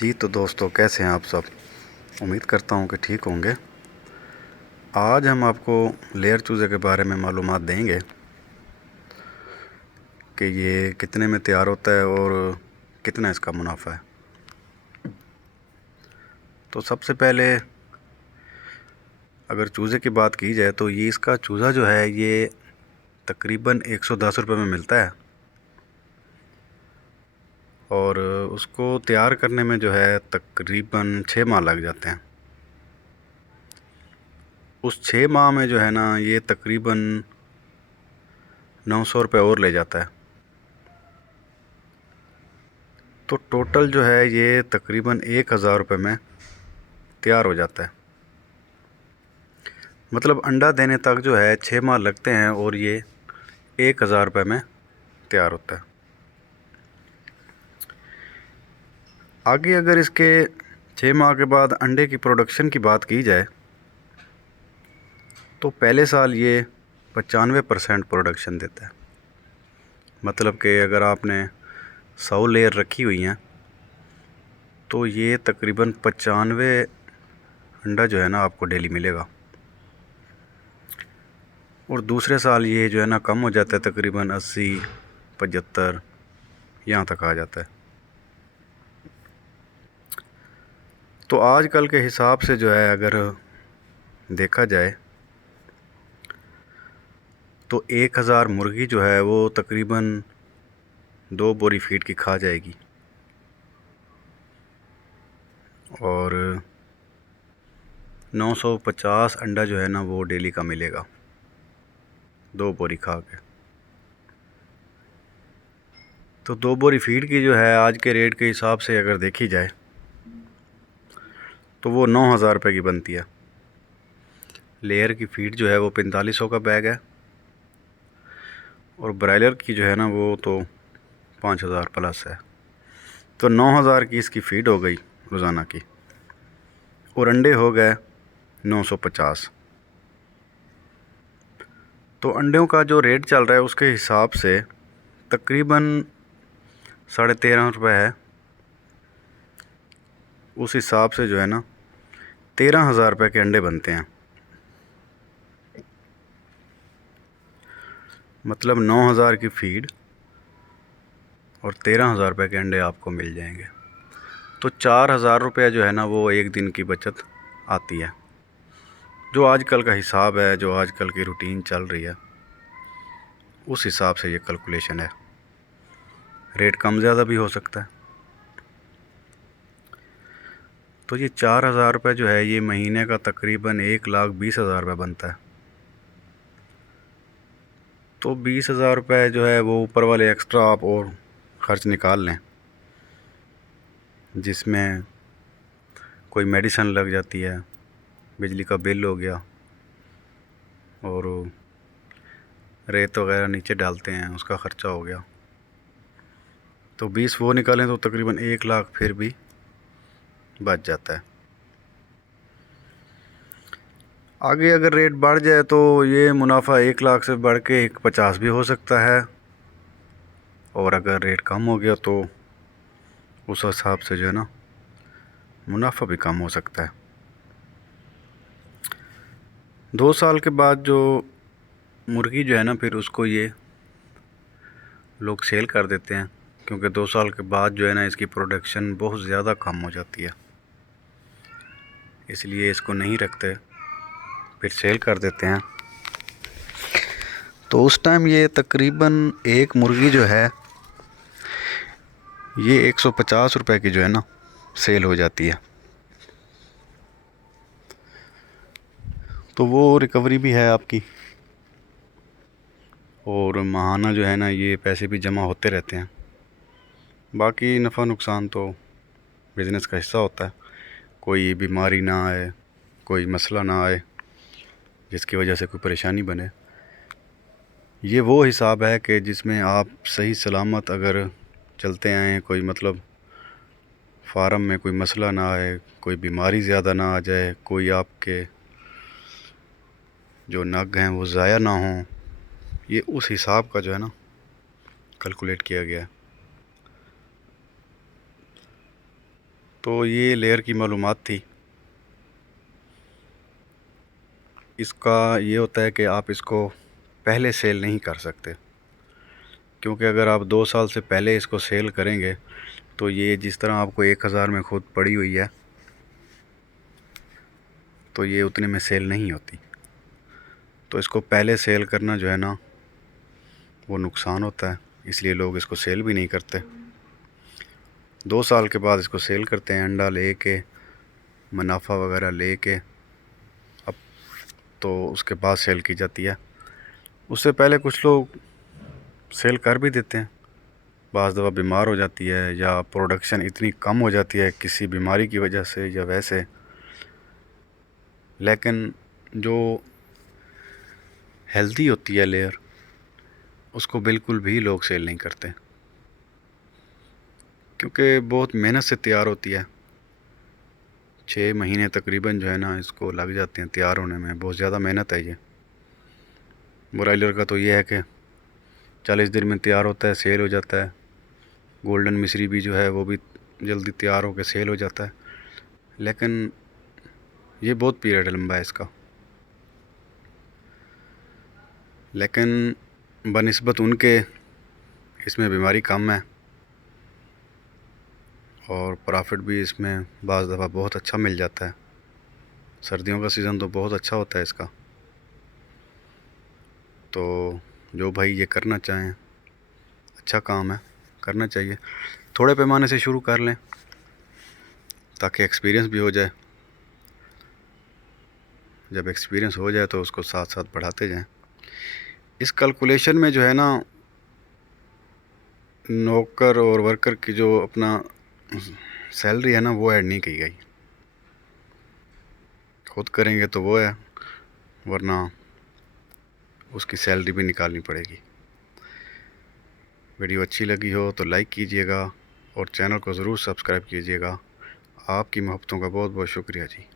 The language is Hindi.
जी तो दोस्तों, कैसे हैं आप सब। उम्मीद करता हूं कि ठीक होंगे। आज हम आपको लेयर चूज़े के बारे में मालूमात देंगे कि ये कितने में तैयार होता है और कितना इसका मुनाफा है। तो सबसे पहले अगर चूज़े की बात की जाए तो ये इसका चूज़ा जो है ये तकरीबन 110 रुपये में मिलता है और उसको तैयार करने में जो है तकरीबन 6 माह लग जाते हैं। उस 6 माह में जो है ना ये तकरीबन 900 रुपये और ले जाता है। तो टोटल जो है ये तकरीबन 1000 रुपये में तैयार हो जाता है। मतलब अंडा देने तक जो है 6 माह लगते हैं और ये 1000 रुपये में तैयार होता है। आगे अगर इसके 6 माह के बाद अंडे की प्रोडक्शन की बात की जाए तो पहले साल ये 95% प्रोडक्शन देता है। मतलब कि अगर आपने 100 लेयर रखी हुई हैं तो ये तकरीबन 95 अंडा जो है ना आपको डेली मिलेगा। और दूसरे साल ये जो है ना कम हो जाता है, तकरीबन 80 75 यहाँ तक आ जाता है। तो आजकल के हिसाब से जो है अगर देखा जाए तो 1000 मुर्गी जो है वो तकरीबन 2 बोरी फीड की खा जाएगी और 950 अंडा जो है ना वो डेली का मिलेगा 2 बोरी खा के। तो 2 बोरी फीड की जो है आज के रेट के हिसाब से अगर देखी जाए तो वो 9000 रुपये की बनती है। लेयर की फीड जो है वो 4500 का बैग है और ब्रायलर की जो है ना वो तो 5000 प्लस है। तो 9000 की इसकी फ़ीड हो गई रोज़ाना की और अंडे हो गए 950। तो अंडों का जो रेट चल रहा है उसके हिसाब से तकरीबन 13.5 रुपये है। उस हिसाब से जो है ना 13000 रुपये के अंडे बनते हैं। मतलब 9000 की फ़ीड और 13000 रुपये के अंडे आपको मिल जाएंगे। तो 4000 रुपये जो है ना वो एक दिन की बचत आती है। जो आजकल का हिसाब है, जो आजकल की रूटीन चल रही है, उस हिसाब से ये कैलकुलेशन है। रेट कम ज़्यादा भी हो सकता है। तो ये 4000 रुपये जो है ये महीने का तकरीबन 1,20,000 रुपये बनता है। तो 20,000 रुपये जो है वो ऊपर वाले एक्स्ट्रा आप और ख़र्च निकाल लें, जिसमें कोई मेडिसिन लग जाती है, बिजली का बिल हो गया और रेत वगैरह नीचे डालते हैं उसका ख़र्चा हो गया। तो 20 वो निकालें तो तकरीबन 1 लाख फिर भी बच जाता है। आगे अगर रेट बढ़ जाए तो ये मुनाफा 1 लाख से बढ़ के 50 भी हो सकता है और अगर रेट कम हो गया तो उस हिसाब से जो है ना मुनाफा भी कम हो सकता है। 2 साल के बाद जो मुर्गी जो है ना फिर उसको ये लोग सेल कर देते हैं, क्योंकि 2 साल के बाद जो है ना इसकी प्रोडक्शन बहुत ज़्यादा कम हो जाती है, इसलिए इसको नहीं रखते, फिर सेल कर देते हैं। तो उस टाइम ये तकरीबन एक मुर्गी जो है ये 150 रुपये की जो है ना सेल हो जाती है। तो वो रिकवरी भी है आपकी और माहाना जो है ना ये पैसे भी जमा होते रहते हैं। बाकी नफ़ा नुकसान तो बिज़नेस का हिस्सा होता है। कोई बीमारी ना आए, कोई मसला ना आए जिसकी वजह से कोई परेशानी बने। ये वो हिसाब है कि जिसमें आप सही सलामत अगर चलते आएँ, कोई मतलब फार्म में कोई मसला ना आए, कोई बीमारी ज़्यादा ना आ जाए, कोई आपके जो नग हैं वो ज़ाया ना हों। ये उस हिसाब का जो है ना कैलकुलेट किया गया है। तो ये लेयर की मालूमात थी। इसका ये होता है कि आप इसको पहले सेल नहीं कर सकते, क्योंकि अगर आप 2 साल से पहले इसको सेल करेंगे तो ये जिस तरह आपको 1000 में खुद पड़ी हुई है तो ये उतने में सेल नहीं होती। तो इसको पहले सेल करना जो है ना वो नुकसान होता है, इसलिए लोग इसको सेल भी नहीं करते। 2 साल के बाद इसको सेल करते हैं, अंडा ले के मुनाफा वगैरह ले के, अब तो उसके बाद सेल की जाती है। उससे पहले कुछ लोग सेल कर भी देते हैं, बाज़ दफ़ा बीमार हो जाती है या प्रोडक्शन इतनी कम हो जाती है किसी बीमारी की वजह से या वैसे, लेकिन जो हेल्दी होती है लेयर उसको बिल्कुल भी लोग सेल नहीं करते, क्योंकि बहुत मेहनत से तैयार होती है। 6 महीने तकरीबन जो है ना इसको लग जाते हैं तैयार होने में, बहुत ज़्यादा मेहनत है ये। ब्रॉयलर का तो ये है कि 40 दिन में तैयार होता है, सेल हो जाता है। गोल्डन मिस्री भी जो है वो भी जल्दी तैयार होकर सेल हो जाता है, लेकिन ये बहुत पीरियड लंबा है इसका। लेकिन बनिस्बत उनके इसमें बीमारी कम है और प्रॉफिट भी इसमें बाज़ दफ़ा बहुत अच्छा मिल जाता है। सर्दियों का सीज़न तो बहुत अच्छा होता है इसका। तो जो भाई ये करना चाहें, अच्छा काम है, करना चाहिए। थोड़े पैमाने से शुरू कर लें ताकि एक्सपीरियंस भी हो जाए। जब एक्सपीरियंस हो जाए तो उसको साथ साथ बढ़ाते जाएं। इस कैलकुलेशन में जो है ना नौकर और वर्कर की जो अपना सैलरी है ना वो ऐड नहीं की गई। खुद करेंगे तो वो है, वरना उसकी सैलरी भी निकालनी पड़ेगी। वीडियो अच्छी लगी हो तो लाइक कीजिएगा और चैनल को ज़रूर सब्सक्राइब कीजिएगा। आपकी मोहब्बतों का बहुत बहुत शुक्रिया जी।